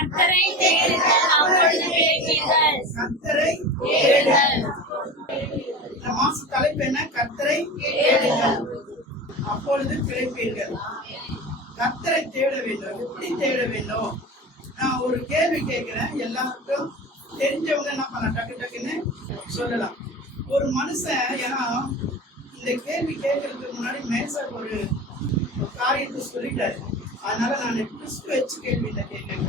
கர்த்தரை தேடுங்கள், அப்பொழுது கிடைப்பீர்கள். கர்த்தரை தேடுங்கள். இந்த மாச தலைப்பு என்ன? கர்த்தரை தேடுங்கள், அப்பொழுது கிடைப்பீர்கள். கர்த்தரை தேட வேண்டும். எப்படி தேட வேண்டும்? நான் ஒரு கேள்வி கேட்கிறேன், எல்லாருக்கும் தெரிஞ்சவங்க என்ன பண்ண டக்கு டக்குன்னு சொல்லலாம். ஒரு மனுஷன், ஏன்னா இந்த கேள்வி கேட்கறதுக்கு முன்னாடி மேசர் ஒரு காரியத்தை சொல்லிட்டாரு, அதனால நான் ட்விஸ்ட் வச்சு கேள்வியில கேட்கிறேன்.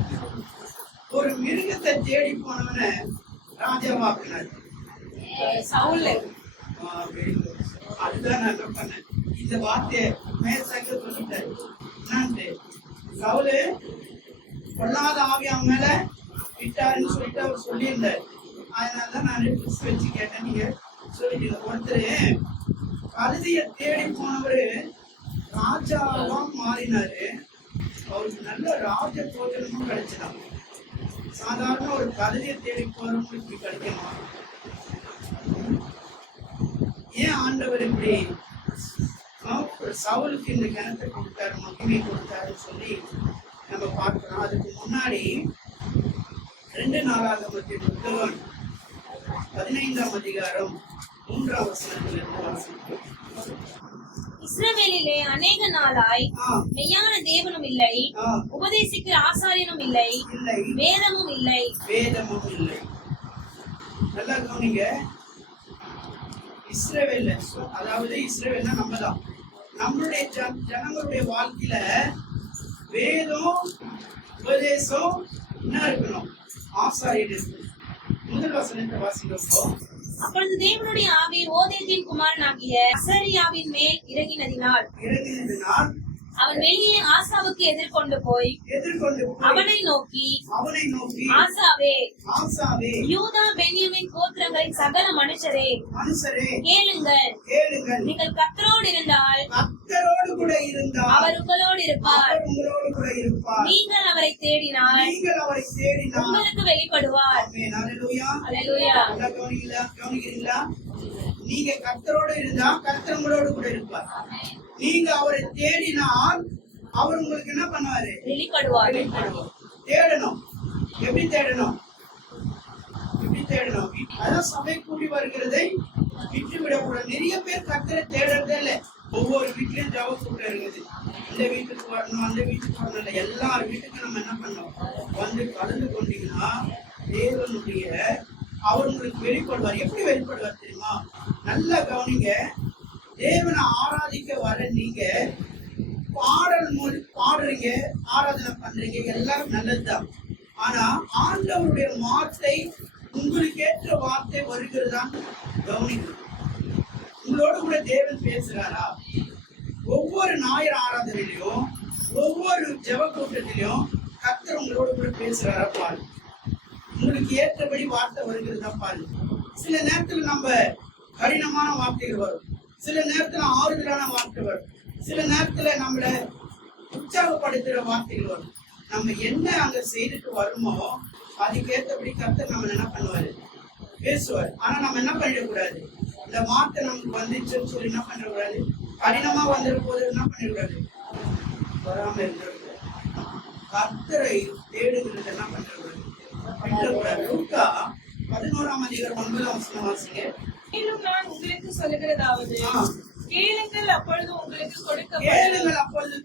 ஒரு மிருகத்தை தேடி போனவன ராஜாவாக்குனாரு. அதுதான் நான் என்ன பண்ணேன், இந்த வார்த்தையை மேசருக்கு சொல்லிட்டாரு. என்னன்னு, சவுலு பொல்லாத ஆவி அவன் மேல விட்டாருன்னு சொல்லிட்டு அவர் சொல்லியிருந்தாரு. அதனாலதான் நான் ட்விஸ்ட் வச்சு கேட்டேன். நீங்க சொல்லிட்டீங்க. ஒருத்தர் கழுதிய தேடி போனவரு ராஜாவா மாறினாரு. அவருக்கு நல்ல ராஜ போஜனமும் கிடைச்சிடும். சாதாரண ஒரு கழுதிய தேடி போறவங்களுக்கு கிடைக்குமா? ஏன் ஆண்டவர் இப்படி சவுலுக்கு இந்த கிணத்தை கொடுத்தாரு, மகிமை கொடுத்தாருன்னு சொல்லி நம்ம பார்க்கிறோம். அதுக்கு முன்னாடி 2 நாளாகமத்தின் புத்தகம் 15ஆம் அதிகாரம் 3ஆம் வசனத்திலிருந்து வாசிக்கிறோம். இஸ்ரவேலிலே அநேக நாளாய் மெய்யான தேவனும் இல்லை, உபதேசிக்கிற ஆசாரியனும் இல்லை, வேதமும் இல்லை. நல்லா கவனிங்க. இஸ்ரவேல், அதாவது இஸ்ரவேல்னா நம்ம தான். நம்மளுடைய ஜனங்களுடைய வாழ்க்கையில வேதம் உபதேசம் என்ன இருக்கணும்? ஆசாரியர் இருக்கணும். முதல் வசனத்தை வாசிக்கிறோம். அப்பொழுது தேவனுடைய ஆவி ஓதேதின் குமாரனாகிய அசரியாவின் மேல் இறங்கினதினால் அவன் வெளியே ஆசாவுக்கு எதிர்கொண்டு போய் அவனை நோக்கி, ஆசாவே, யூதா பென்யமீன் கோத்திரங்களின் சகல மனுஷரே, கேளுங்கள். நீங்கள் கர்த்தரோடு இருந்தால் அவர் உங்களோடு இருப்பார். நீங்கள் அவரை தேடினால் உங்களுக்கு வெளிப்படுவார். நீங்க கர்த்தரோடு இருந்தா கர்த்தர் உங்களோடு கூட இருப்பார். நீங்க அவரை தேடினால் அவர் உங்களுக்கு என்ன பண்ணுவாரு? வெளிப்படுவார். தேடணும். எப்படி தேடணும்? அதான் சபை கூடி வருகிறதை விட்டுவிடக்கூடாது. நிறைய பேர் கர்த்தரை தேடுறதே இல்லை. ஒவ்வொரு வீட்லயும் ஜப கூட்டம் இருக்குது. இந்த வீட்டுக்கு வரணும், அந்த வீட்டுக்கு வரணும் இல்லை, எல்லார் வீட்டுக்கும் நம்ம என்ன பண்ணோம்? வந்து கலந்து கொண்டீங்கன்னா தேவனுடைய அவர் உங்களுக்கு வெளிப்படுவார். எப்படி வெளிப்படுவார் தெரியுமா? நல்லா கவனிங்க. தேவனை ஆராதிக்க வர நீங்க பாடல் மொழி பாடுறீங்க, ஆராதனை பண்றீங்க, எல்லாரும் நல்லதுதான். ஆனா ஆண்டவருடைய வார்த்தை உங்களுக்கு ஏற்ற வார்த்தை வருகிறதா கவனிக்கணும். உங்களோட கூட தேவன் பேசுறாரா? ஒவ்வொரு ஞாயிறு ஆராதனையிலையும் ஒவ்வொரு ஜெப கூட்டத்திலையும் கர்த்தர் உங்களோட கூட பேசுறாரா பாரு. உங்களுக்கு ஏற்றபடி வார்த்தை வருகிறதா பாரு. சில நேரத்துல நம்ம கடினமான வார்த்தைகள் வரும், சில நேரத்துல ஆறுதலான வார்த்தை வரும், சில நேரத்துல நம்மள உற்சாகப்படுத்துற வார்த்தைகள் வரும். நம்ம என்ன அங்க செய்துட்டு வருமோ அதுக்கேற்றபடி கர்த்தர் நம்ம என்ன பண்ணுவாரு? பேசுவார். ஆனா நம்ம என்ன பண்ணிடக்கூடாது? இந்த வார்த்தை நமக்கு வந்துச்சுன்னு சொல்லி என்ன பண்ணிடக்கூடாது? கடினமா வந்துட போது என்ன பண்ணிடக்கூடாது? வராம இருந்துடக்கூடாது. கர்த்தரை தேடுகிறது என்ன பண்ணிடக்கூடாது? விட்டுறக்கூடாது. லூக்கா 11ஆம் அதிகாரம் 9ஆம் வசனம் வாசிங்க. மேலும் நான் உங்களுக்கு சொல்லுகிறதாவது, கேளுங்கள் அப்பொழுது உங்களுக்கு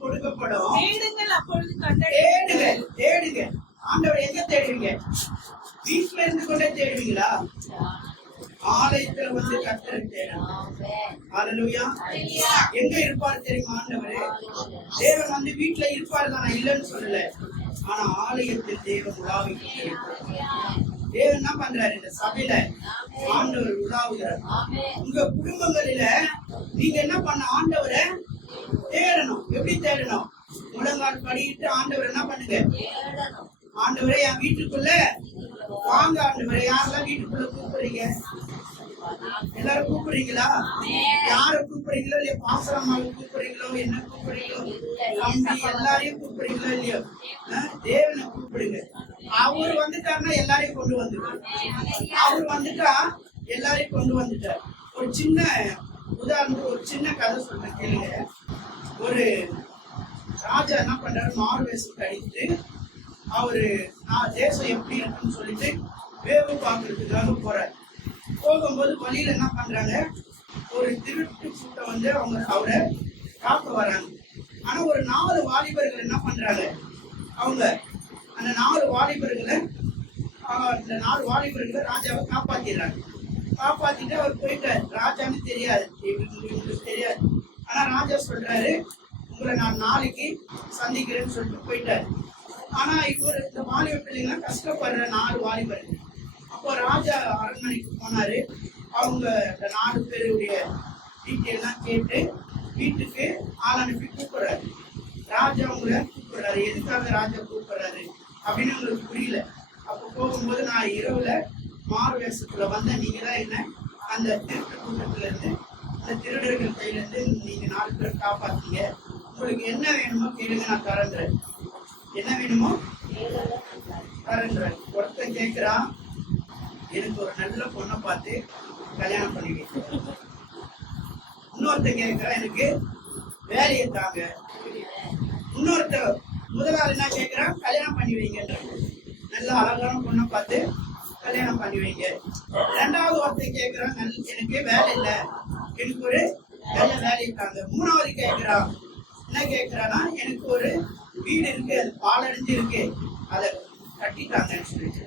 கொடுக்கப்படும், தேடுங்கள் அப்பொழுது கண்டடைவீர்கள். தேடுங்க. ஆண்டவர் எங்க தேடுவீங்க? வீட்டுல இருந்து கொண்டே தேடுவீங்களா? ஆலயத்துல வந்து கர்த்தரை தேடணும். ஹல்லேலூயா. எங்க இருப்பாரு தெரியுமா ஆண்டவரே? தேவன் வந்து வீட்டுல இருப்பாரு தான், நான் இல்லைன்னு சொல்லல. ஆனா ஆலயத்தில் தேவன் உலாவிட்டு தேவன் என்ன பண்றாரு? இந்த சபையில ஆண்டவர் உலாவுகிறார். உங்க குடும்பங்களில நீங்க என்ன பண்ண? ஆண்டவரை தேடணும். எப்படி தேடணும்? முழங்கால் படிட்டு ஆண்டவர் என்ன பண்ணுங்க? ஆண்டவரே என் வீட்டுக்குள்ள வாங்க. ஆண்டவரே, யாரெல்லாம் வீட்டுக்குள்ள கூப்பிடுறீங்க? எல்லாரும் கூப்பிடுறீங்களா? யார கூப்பிடுறீங்களோ இல்லையோ? பாசரமாக கூப்பிடுறீங்களோ, என்ன கூப்பிடுறீங்களோ, தம்பி எல்லாரையும் கூப்பிடுறீங்களோ இல்லையோ? தேவனை கூப்பிடுங்க. அவர் வந்துட்டாருன்னா எல்லாரையும் கொண்டு வந்துட்டார். அவர் வந்துட்டா எல்லாரையும் கொண்டு வந்துட்டார். ஒரு சின்ன உதாரணத்துக்கு ஒரு சின்ன கதை சொல்றேன் கேளுங்க. ஒரு ராஜா என்ன பண்றாரு? மாறு வேஷம் கழித்து அவரு நான் தேசம் எப்படி இருக்குன்னு சொல்லிட்டு வேவு பார்க்கறதுக்காக போறாரு. போகும்போது வழியில என்ன பண்றாங்க, ஒரு திருட்டு கூட்டம் வந்து அவரை காக்க வராங்க. ஆனா ஒரு 4 வாலிபர்கள் என்ன பண்றாங்க, அவங்க அந்த 4 வாலிபர்களை ராஜாவை காப்பாத்திடுறாங்க. காப்பாத்திட்டு அவர் போயிட்டாரு. ராஜான்னு தெரியாது, இவங்களுக்கு தெரியாது. ஆனா ராஜா சொல்றாரு, உங்களை நான் நாளைக்கு சந்திக்கிறேன்னு சொல்லிட்டு போயிட்டாரு. ஆனா இவர் இந்த வாலிப பிள்ளைங்க கஷ்டப்படுற 4 வாலிபர்கள். அப்போ ராஜா அரண்மனைக்கு போனாரு. அவங்க இந்த 4 பேருடைய டீட்டெயிலாம் கேட்டு வீட்டுக்கு ஆள் அனுப்பி கூப்பிடுறாரு. ராஜா உங்களை கூப்பிடுறாரு. எதுக்காக ராஜா கூப்பிடுறாரு அப்படின்னு உங்களுக்கு புரியல. அப்போ போகும்போது நான் இரவுல மாறு வேஷத்துல வந்தேன், நீங்க தான் என்ன அந்த திருட்டு கூட்டத்துல இருந்து அந்த திருடர்கள் கையில இருந்து நீங்க 4 பேர் காப்பாத்தீங்க. உங்களுக்கு என்ன வேணுமோ கேளுங்க, நான் தரேன். என்ன வேணுமோ தரேன். ஒருத்தன் கேட்கிறான், எனக்கு ஒரு நல்ல பொண்ணை பார்த்து கல்யாணம் பண்ணி வைக்க. இன்னொருத்தன் கேட்கிறான், எனக்கு வேலையை தாங்க. முதலாளி என்ன கேட்கிறான், கல்யாணம் பண்ணி வைங்க, நல்ல அழகான பொண்ணை பார்த்து கல்யாணம் பண்ணி வைங்க. 2வது ஒருத்தன் கேட்கிறான், எனக்கு வேலை இல்லை, எனக்கு ஒரு நல்ல வேலையை தாங்க. 3வது கேட்கிறான், என்ன கேட்கிறான்னா, எனக்கு ஒரு வீடு இருக்கு, அது பாலடைஞ்சு இருக்கு, அதை கட்டிட்டாங்கன்னு சொல்லிட்டு.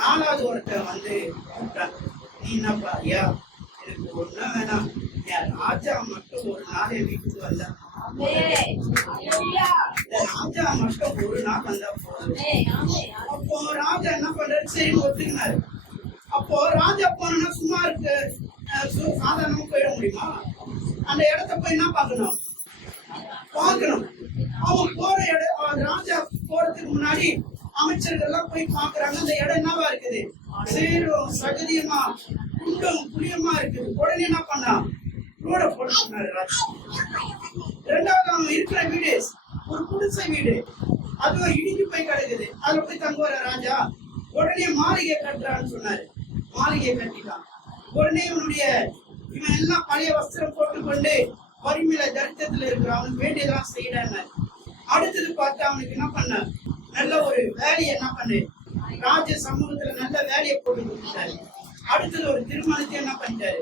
4வது ஒருத்தன் வந்து கூப்பிட்டான், நீ என்னப்பா ஐயா, எனக்கு ஒண்ணும் வேணாம், என் ராஜா மட்டும் ஒரு நாள் என் வீட்டுக்கு வந்தா, ராஜா மட்டும் ஒரு நாள் வந்தா போதும். அப்போ ராஜா என்ன பண்றாரு, சரி ஒத்துக்கினாரு. அப்போ ராஜா போனா சும்மா இருக்கு சாதாரணமா போயிட முடியுமா? அந்த இடத்த போய் என்ன பார்க்கணும். அவன் போற இடம், ராஜா போறதுக்கு முன்னாடி அமைச்சர்கள் எல்லாம் போய் பாக்குறாங்க. அந்த இடம் என்னவா இருக்குது, சேரும் சகதியமா குண்டும் புளியமா இருக்குது. உடனே என்ன பண்ணா, ரோட போட சொன்னாரு ராஜா. 2வது அவன் இருக்கிற வீடு ஒரு குடிசை வீடு, அதுவும் இடிஞ்சு போய் கிடக்குது, அதுல போய் தங்குவார ராஜா. உடனே மாளிகை கட்டுறான்னு சொன்னாரு. மாளிகை கட்டிட்டான். உடனே இவன் எல்லாம் பழைய வஸ்திரம் போட்டுக்கொண்டு வறுமையில தரித்திரத்துல இருக்கிற அவனுக்கு வேண்டியதெல்லாம் செய்யறாங்க. அடுத்தது பார்த்தா அவனுக்கு என்ன பண்ண, நல்ல ஒரு வேலையை என்ன பண்ணு, ராஜ சமூகத்துல நல்ல வேலையை போட்டு கொடுத்துட்டாரு. அடுத்தது ஒரு திருமணத்தை என்ன பண்ணிட்டாரு,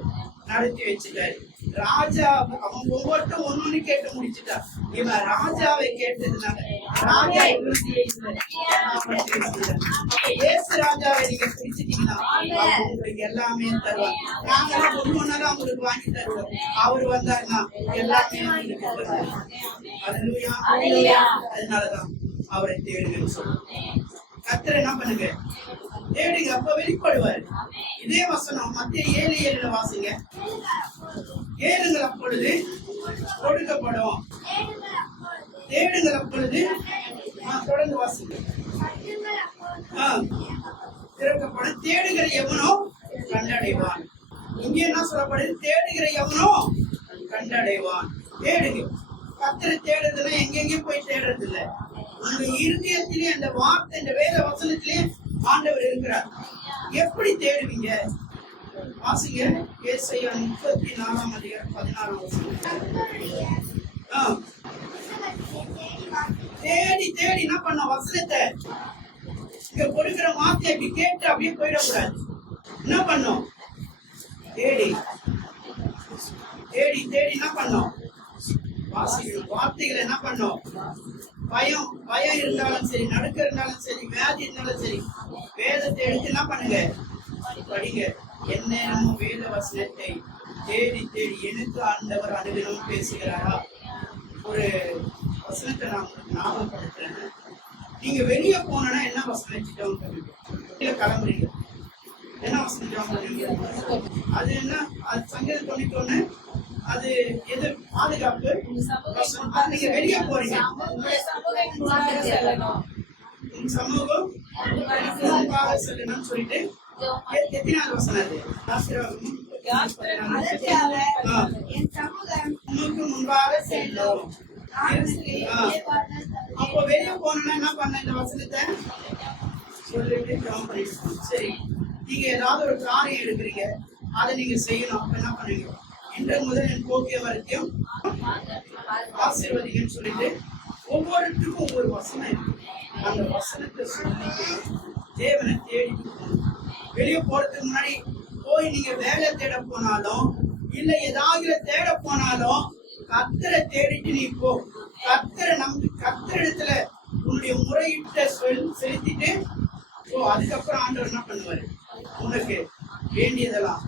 நடத்தி வச்சுட்டாரு. ராஜா அவன் ஒவ்வொருத்தரும் ஒன்னொன்னு கேட்டு முடிச்சுட்டான். இவன் ராஜாவை கேட்டதுனால ராஜா ராஜாவை நீங்க பிடிச்சிட்டீங்கன்னா உங்களுக்கு எல்லாமே தருவாங்க. நாங்க ஒன்னொன்னாலும் அவங்களுக்கு வாங்கி தருவோம். அவரு வந்தாருன்னா எல்லாமே அதனாலதான் அவரை தேடுங்கன்னு சொல்லுவோம். கர்த்தர் என்ன பண்ணுங்க, தேடுங்க, அப்ப வெளிப்படுவாரு. இதே வசனம் மத்திய 7:7 வாசிங்க. கேளுங்கள் அப்பொழுது கொடுக்கப்படும், தேடுங்கள் அப்பொழுது தொடர்ந்து வாசிங்க. திறக்கப்படும், தேடுகிற எவனோ கண்டடைவான். இங்க என்ன சொல்லப்படுது, தேடுகிற எவனோ கண்டடைவான். தேடுங்க. கர்த்தரை தேடுறதுன்னா எங்கெங்கயும் போய் தேடுறது இல்ல, உங்க இருதயத்திலே அந்த வார்த்தை, இந்த வேத வசனத்திலே ஆண்டவர் இருக்கிறார். எப்படி தேடுவீங்க? வாசிங்க ஏசாயா 34:16. தேடி தேடி என்ன பண்ண, வசனத்தை இங்க கொடுக்கிற வார்த்தையை அப்படி கேட்டு அப்படியே போயிடக்கூடாது. என்ன பண்ணோம், தேடி தேடி தேடி என்ன பண்ணோம், வாசிக்கணும். வார்த்தைகளை என்ன பண்ணோம், பயம் இருந்தாலும் சரி, நடுக்க இருந்தாலும் சரி, வியாதி இருந்தாலும் சரி, வேதத்தை எடுத்து என்ன பண்ணுங்க, படிங்க. எந்நேரமும் வேத வசனத்தை தேடி தேடி எனக்கு ஆண்டவர் அனுதினமும் பேசுகிறாரா? ஒரு வசனத்தை நான் உங்களுக்கு ஞாபகப்படுத்துறேன். நீங்க வெளியே போனா என்ன வசனம் வச்சுட்டோம் வெளியில கிளம்புறீங்க, என்ன வசனம் பண்ணுவீங்க? அது என்ன, அது சங்கீதம் 91, அது எது, பாதுகாப்பு. நீங்க வெளியே போறீங்க, சமூகம் சொல்லணும்னு சொல்லிட்டு எத்தனாவது வசனம், முன்பாக செல்லும். அப்போ வெளியே போனோம்னா என்ன பண்ண, இந்த வசனத்தை சொல்லிட்டு ஜெபம் பண்ணிருக்கோம். சரி, நீங்க ஏதாவது ஒரு காரியம் எடுக்கிறீங்க, அதை நீங்க செய்யணும். அப்ப என்ன பண்ணுவீங்க, இன்று முதல் என் போக்கிய வரைக்கும் ஆசீர்வதிங்கன்னு சொல்லிட்டு ஒவ்வொருத்துக்கும் ஒவ்வொரு வசனம் இருக்கு. அந்த வசனத்தை சொல்லிட்டு தேவனை தேடிட்டு போகணும். வெளியே போறதுக்கு முன்னாடி போய் நீங்க வேலை தேட போனாலும் இல்ல ஏதாவது தேட போனாலும் கர்த்தரை தேடிட்டு நீ போ. கர்த்தரை நம்பி கர்த்தரிடத்துல உன்னுடைய முறையிட்ட செலுத்திட்டு போ. அதுக்கப்புறம் ஆண்டவர் என்ன பண்ணுவாரு? உனக்கு வேண்டியதெல்லாம்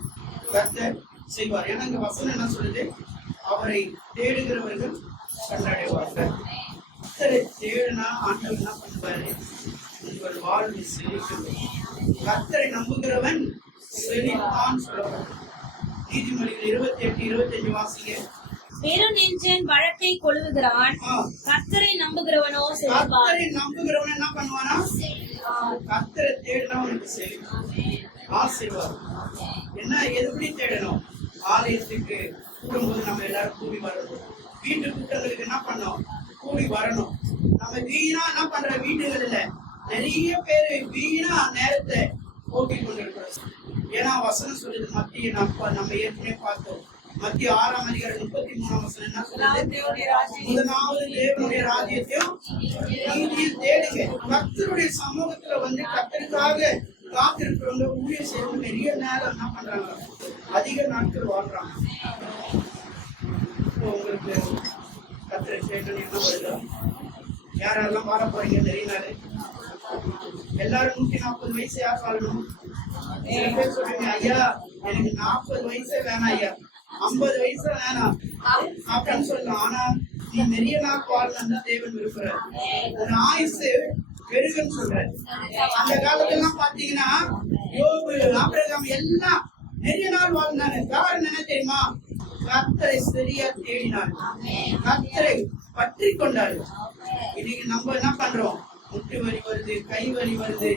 கர்த்தர் செய்வார். ஏன்னா இந்த வசனம் என்ன சொல்லுது? அவரை தேடுகிறவர்கள் கண்டடைவார்கள். கர்த்தரை தேடுனா ஆண்டவர் என்ன பண்ணுவாரு? உங்கள் வாழ்வு செழிக்கும். கர்த்தரை நம்புகிறவன் செழிப்பான் சொல்லப்படும். நீதிமொழிகள் 28:25 வாசிங்க. வெறும் நெஞ்சன் வழக்கை கொள்ளுகிறான், கர்த்தரை நம்புகிறவனோ செழிப்பான். கர்த்தரை நம்புகிறவன் என்ன பண்ணுவானா? கர்த்தரை தேடினா உனக்கு செழிக்கும், ஆசீர்வாதம். என்ன எப்படி தேடணும்? ஆலயத்துக்கு கூடும்போது நம்ம எல்லாரும் கூடி வரணும். வீட்டு கூட்டங்களுக்கு என்ன பண்ணோம்? கூடி வரணும். நம்ம வீணா என்ன பண்ற? வீடுகள்ல நிறைய பேரு வீணா நேரத்தை போக்கிக் கொண்டிருக்கிறோம். ஏன்னா வசனம் சொல்லுது, மத்திய நம்ம ஏற்கனவே பார்த்தோம். மத்திய 6ஆம் அதிகாரம் 33ஆம் வசனம் என்ன சொல்லுது? முதலாவது தேவனுடைய ராஜ்யத்தையும் நீதியும் தேடுங்க. கர்த்தருடைய சமூகத்துல வந்து கர்த்தருக்காக காத்திருக்கிறவங்க ஊழியர் செய்யறவங்க நிறைய நேரம் என்ன பண்றாங்க? அதிக நாட்கள் வாழ்றாங்க. உங்களுக்கு கர்த்தரை தேடணும் என்ன வருதா? யாரெல்லாம் வாழ போறீங்க? நிறைய நாள் எல்லாரும் 140 வயசு யார் வாழணும்? சில பேர் சொல்றீங்க, ஐயா எனக்கு 40 வயசே வேணாம் ஐயா, 50 வயசு வேணாம் அப்படின்னு சொல்லலாம். ஆனா நீ நிறைய நாள் வாழணும் தான் தேவன் விரும்புறாரு. ஒரு ஆயுசு பெருகுன்னு சொல்றாரு. அந்த காலத்துல எல்லாம் பாத்தீங்கன்னா யோபு, ஆபிரகாம் எல்லாம் நிறைய நாள் வாழ்ந்தாங்க. காரணம் என்ன தெரியுமா? கர்த்தரை சரியா தேடினாங்க, கர்த்தரை பற்றி கொண்டார்கள். இன்னைக்கு நம்ம என்ன பண்றோம்? முட்டு வலி வருது, கை வலி வருது,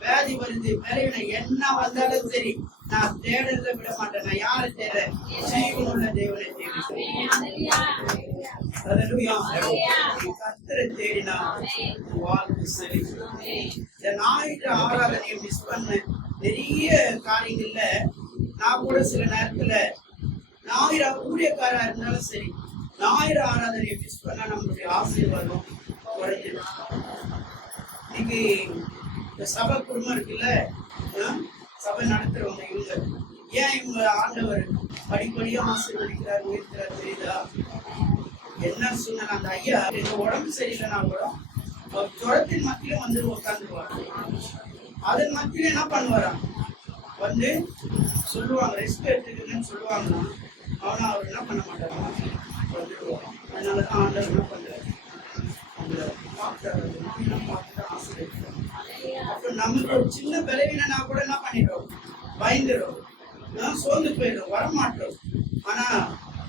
வியாதி வருது, விளைவினை என்ன வந்தாலும் சரி நான் தேடுறதை விட மாட்டேன். நான் யாரை தேட? ஜீவனுள்ள தேவனை தேடுறேன். கர்த்தரை தேடினா வாழ்வு சரி. இந்த ஞாயிற்று ஆராதனையை மிஸ் பண்ண நிறைய காரியங்கள்ல நான் கூட சில நேரத்துல ஞாயிறு ஊழியக்காரா இருந்தாலும் சரி, ஞாயிறு ஆராதனையை மிஸ் பண்ணா நம்மளுடைய ஆசீர்வாதம் குறைஞ்சிடும். இன்னைக்கு இந்த சபை குடும்பம் இருக்குல்ல, சபை நடத்துறவங்க இவங்க ஏன் இவங்க ஆண்டவர் படிப்படியா ஆசீர்வதிக்கிறார், உயர்த்துறார் தெரியுதா? என்ன சொன்ன அந்த ஐயா எங்க உடம்பு சரியில்லைன்னா கூட அவர் ஜுரத்தின் மத்தியில வந்து உட்காந்துருவாங்க. அதன் மத்தியில என்ன பண்ணுவாராம்? வந்து சொல்லுவாங்க, ரெஸ்ட் எடுத்துக்கணும்னு சொல்லுவாங்கன்னா ஆனா அவர் என்ன பண்ண மாட்டாங்க, வந்துடுவாங்க. அதனாலதான் ஆண்டவர் என்ன பண்றாரு? நமக்கு ஒரு சின்ன பலவீனனா கூட என்ன பண்ணிடுறோம்? பயந்துடும், சோர்ந்து போயிடும், வரமாட்டோம். ஆனா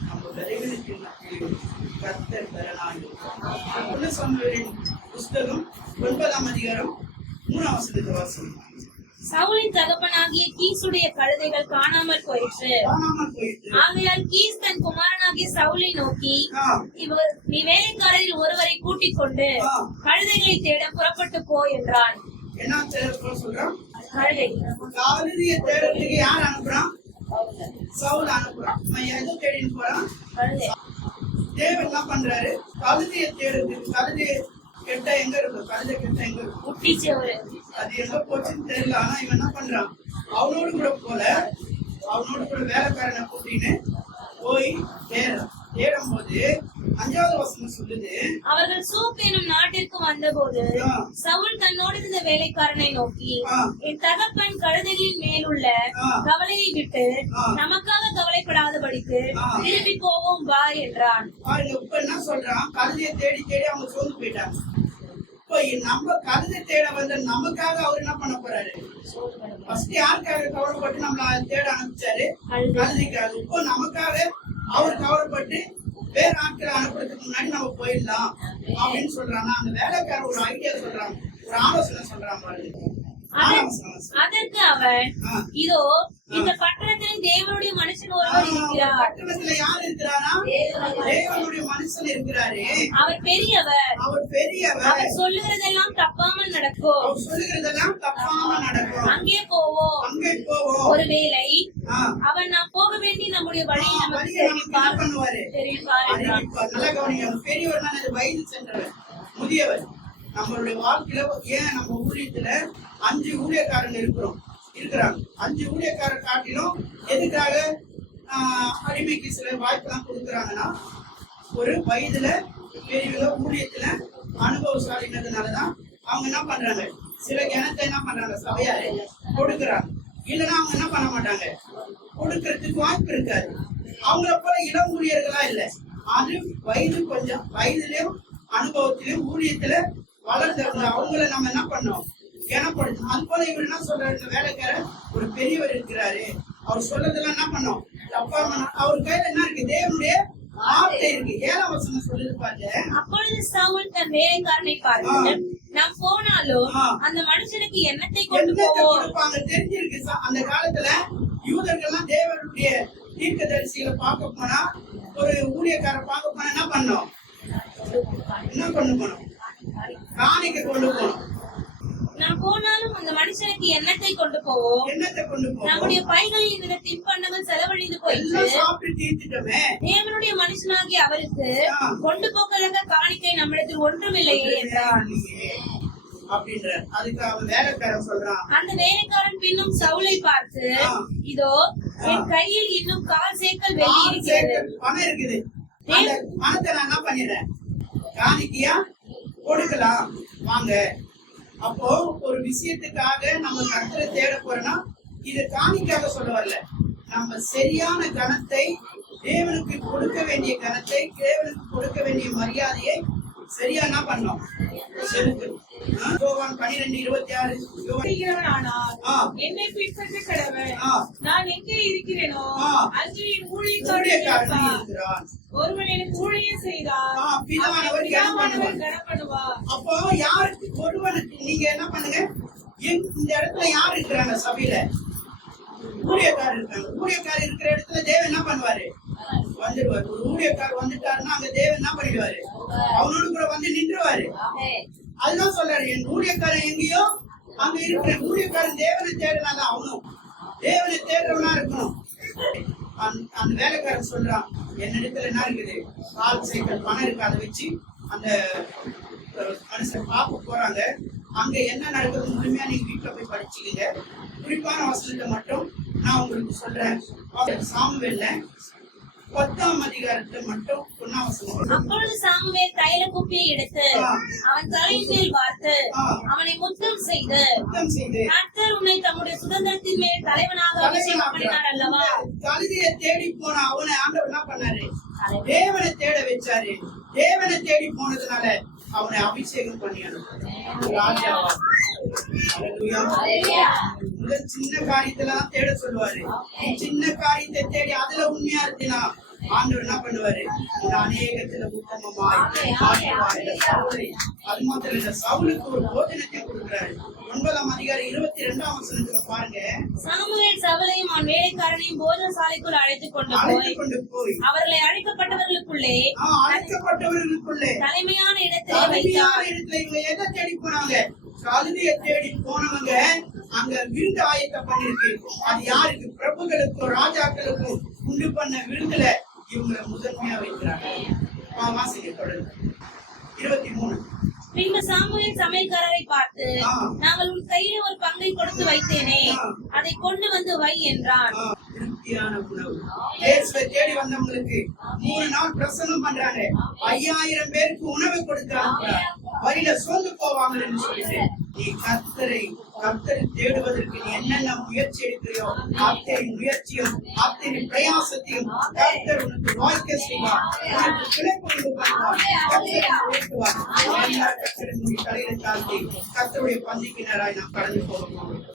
நம்ம பலவீனத்தின் கர்த்தர் பலனாக சமூவேலின் புஸ்தகம் 9ஆம் அதிகாரம் 3ஆம் வசனத்தை வாசிங்க. சவுலின் தகப்பனாகிய கீசுடைய கழுதைகள் காணாமல் போயிற்று. ஆகையால் கீஸ் தன் குமாரனாகிய சவுலை நோக்கி, நீ வேலைக்காரரில் ஒருவரை கூட்டிக் கொண்டு கழுதைகளை தேட புறப்பட்டு போ என்றான். என்ன சொல்றான்? கழுதையை தேடுறதுக்கு யார் அனுப்புறான்? சவுல் அனுப்புறான். எது தேடின்னு போறான்? தேவன் என்ன பண்றாரு? கழுதையை தேடுறதுக்கு. கழுதையை கெட்ட எங்க இருக்கு? கழுதை கெட்ட எங்க இருக்கு? அது எங்க போச்சுன்னு தெரியல. ஆனா இவன் என்ன பண்றான்? அவனோடு கூட போல, அவனோடு கூட வேலைக்காரனை கூட்டின்னு போய் தேடும் போது 5வது வசனம் சொல்லுது, அவர்கள் சூப் எனும் நாட்டிற்கு வந்தபோது சவுல் தன்னோடு இருந்த வேலைக்காரனை நோக்கி, என் தகப்பன் கழுதைகளின் மேலுள்ள கவலையை விட்டு நமக்காக கவலைப்படாதபடிக்கு திரும்பி போவோம் வா என்றான். இப்ப என்ன சொல்றான்? கழுதையை தேடி தேடி அவங்க சோர்ந்து போயிட்டாங்க. இப்போ நம்ம கழுதை தேட வந்த நமக்காக அவர் என்ன பண்ண போறாரு? ஃபர்ஸ்ட் யாருக்காக கவலைப்பட்டு நம்மள தேட அனுப்பிச்சாரு? கழுதைக்காக. இப்போ நமக்காக அவர் கவலைப்பட்டு வேற ஆட்களை அனுப்புறதுக்கு முன்னாடி நம்ம போயிடலாம் அப்படின்னு சொல்றாங்க. அந்த வேலைக்காரர் ஒரு ஐடியா சொல்றாங்க, ஒரு ஆலோசனை சொல்றாங்க. அதற்கு அவன், இதோ இந்த பட்டணத்தில் தேவனுடைய மனுஷன் ஒருவர் இருக்கிறார். பட்டணத்துல யார் இருக்கிறாரா? தேவனுடைய மனுஷன் இருக்கிறாரு. அவர் பெரியவர். அவர் சொல்லுகிறதெல்லாம் தப்பாமல் நடக்கும். அங்கே போவோம். ஒருவேளை அவன் நாம் போக வேண்டிய நம்முடைய வழியை நமக்கு தெரிவிப்பார். பெரியவர் வயது சென்றவர், முதியவர். நம்மளுடைய வாழ்க்கையில ஏன் நம்ம ஊழியத்துல 5 ஊழியக்காரங்க இருக்கிறாங்க 5 ஊழியக்காரர் காட்டிலும் எதுக்காக அடிமைக்கு சில வாய்ப்பெல்லாம் கொடுக்குறாங்கன்னா ஒரு வயதுல பெரியவங்க ஊழியத்துல அனுபவசாலினதுனாலதான் அவங்க என்ன பண்றாங்க சில கிணத்தை என்ன பண்றாங்க சபையாரு கொடுக்குறாங்க. இல்லைன்னா அவங்க என்ன பண்ண மாட்டாங்க, கொடுக்கறதுக்கு வாய்ப்பு இருக்காது. அவங்கள போல இளம் ஊழியர்களா இல்ல, அது கொஞ்சம் வயதுலயும் அனுபவத்திலயும் ஊழியத்துல வளர்ந்தவங்க. அவங்கள நம்ம என்ன பண்ணோம், கிணப்படுத்தணும். அது போல இவர் என்ன சொல்றாரு, இந்த வேலைக்காரர் ஒரு பெரியவர் இருக்கிறாரு, அவர் சொல்றதெல்லாம் என்ன பண்ணோம் தப்பா பண்ணோம். அவர் கையில என்ன இருக்கு, தேவனுடைய வார்த்தை இருக்கு. 7ஆம் வசனம் சொல்லுது பாருங்க. அப்பொழுது சவுல் தன் வேலைக்காரனை பார்த்து, நாம் போனாலும் அந்த மனுஷனுக்கு எண்ணத்தை கொண்டு கொடுப்பாங்க தெரிஞ்சிருக்கு. அந்த காலத்துல யூதர்கள்லாம் தேவனுடைய தீர்க்கதரிசிகளை பார்க்க போனா, ஒரு ஊழியக்கார பார்க்க போனா என்ன பண்ணோம், காணிக்கை கொண்டு போனோம். நாம் போனாலும் அந்த மனுஷனுக்கு எண்ணத்தை கொண்டு போவோம், நம்முடைய பைகளில் இந்த தின்பண்டங்கள் செலவழிந்து போயிட்டு தேவனுடைய மனுஷனாகி அவருக்கு கொண்டு போகிறத காணிக்கை நம்மிடத்தில் ஒன்றுமில்லையே என்றார். அந்த வேலைக்காரன் பின்னும் சவுலை பார்த்து, இதோ என் கையில் இன்னும் 1/4 சேக்கல் வெள்ளி இருக்கிறது, பணம் இருக்குது, பணத்தை நான் என்ன பண்ணிடுறேன், காணிக்கையா கொடுக்கலாம் வாங்க. அப்போ ஒரு விஷயத்துக்காக நம்ம கர்த்தரை தேட போறோம்னா இது காணிக்காக சொல்ல வரல, நம்ம சரியான கணத்தை, தேவனுக்கு கொடுக்க வேண்டிய கணத்தை, தேவனுக்கு கொடுக்க வேண்டிய மரியாதையை சரியா என்ன பண்ணோம் செலுத்தணும். யோவான் 12:26 என்னை பின்பற்ற கடவன், நான் எங்கே இருக்கிறேனோ அங்கே என் ஊழியக்காரன் இருக்கிறான், ஒருவன் எனக்கு ஊழியம் செய்தார் பிதாவானவர் கனப்படுவார். அப்போ யாருக்கு ஒருவனுக்கு நீங்க என்ன பண்ணுங்க, இந்த இடத்துல யார் இருக்கிறாங்க சபையில, ஊழியக்காரர் இருக்காங்க. ஊழியக்காரர் இருக்கிற இடத்துல தேவன் என்ன பண்ணுவாரு, வந்துடுவாரு. ஒரு ஊழியக்காரர் வந்துட்டாருன்னா அங்க தேவன் என்ன பண்ணிடுவாரு, அவனோடு கூட வந்து நின்றுவாரு. அதுதான் சொல்றாரு, என் ஊழியக்காரன் எங்கேயோ அங்க இருக்கிற ஊழியக்காரன் தேவனை தேடினாதான் அவனும் தேவனை தேடுறவனா இருக்கணும். அந்த வேலைக்காரன் சொல்றான், என்னிடத்துல என்ன இருக்குது, 4 சேக்கல் பணம் இருக்கு, அதை வச்சு அந்த மனுஷன் பார்க்க போறாங்க. அங்க என்ன நடக்குது முழுமையா நீங்க வீட்டுல போய் படிச்சுக்கீங்க. குறிப்பான வசனத்தை மட்டும் நான் உங்களுக்கு சொல்றேன். சாமுவேல்ல 10ஆம் அதிகாரத்தை மட்டும் 1ஆம் வசனம். அப்பொழுது சாமுவேல் தைல குப்பியை எடுத்து அவன் தலையின் மேல் வார்த்து அவனை முத்தம் செய்து, கர்த்தர் உன்னை தம்முடைய சுதந்திரத்தின் மேல் தலைவனாக அபிஷேகம் பண்ணினார் அல்லவா. கழுதையை தேடி போன அவனை ஆண்டவர் என்ன பண்ணாரு, தேவனை தேட வச்சாரு. தேவனை தேடி போனதுனால அவனை அபிஷேகம் பண்ணியாரு ராஜாவா. முதல் சின்ன காரியத்தெல்லாம் தேட சொல்லுவாரு. சின்ன காரியத்தை தேடி அதுல உண்மையா இருந்தீங்கன்னா ஆண்டவர் என்ன பண்ணுவாரு, அநேகத்துல உத்தமமாய். அது மாத்திரம் இல்ல, சவுலுக்கு ஒரு போஜனத்தை கொடுக்கிறாரு. 9ஆம் அதிகாரம் 22ஆம் வசனத்துல பாருங்க. சாமுவேல் சவுலையும் அவன் வேலைக்காரனையும் போஜன சாலைக்குள் அழைத்துக் கொண்டு போய் அவர்களை அழைக்கப்பட்டவர்களுக்குள்ளே தலைமையான இடத்துல இவங்க எதை தேடி போனாங்க, கழுதையை தேடி போனவங்க அங்க விருந்து ஆயத்தம் பண்ணிருக்கு. அது யாருக்கு, பிரபுகளுக்கும் ராஜாக்களுக்கும் உண்டு பண்ண விருந்துல இவங்களை முதன்மையா வைக்கிறாங்க. வாசிக்க தொடர்ந்து 23. பின்பு சாமுவேல் சமையல்காரரை பார்த்து, நாங்கள் உன் கையில ஒரு பங்கை கொடுத்து வைத்தேனே, அதை கொண்டு வந்து வை என்றான். திருப்தியான உணவு இயேசுவை தேடி வந்தவங்களுக்கு 3 நாள் பிரசங்கம் பண்றாங்க. 5000 பேருக்கு உணவு கொடுத்தாங்க. வழியில சோர்ந்து போவாங்கன்னு சொல்லிட்டு, நீ கர்த்தரை தேடுவதற்கு நீ என்னென்ன முயற்சி எடுக்கிறியோ அத்தனை முயற்சியும் அத்தனை பிரயாசத்தையும் கர்த்தர் உனக்கு வாய்க்க செய்வார். உனக்கு கிடைப்பது கர்த்தருடைய பந்திக்கினராய் நாம் கடந்து போக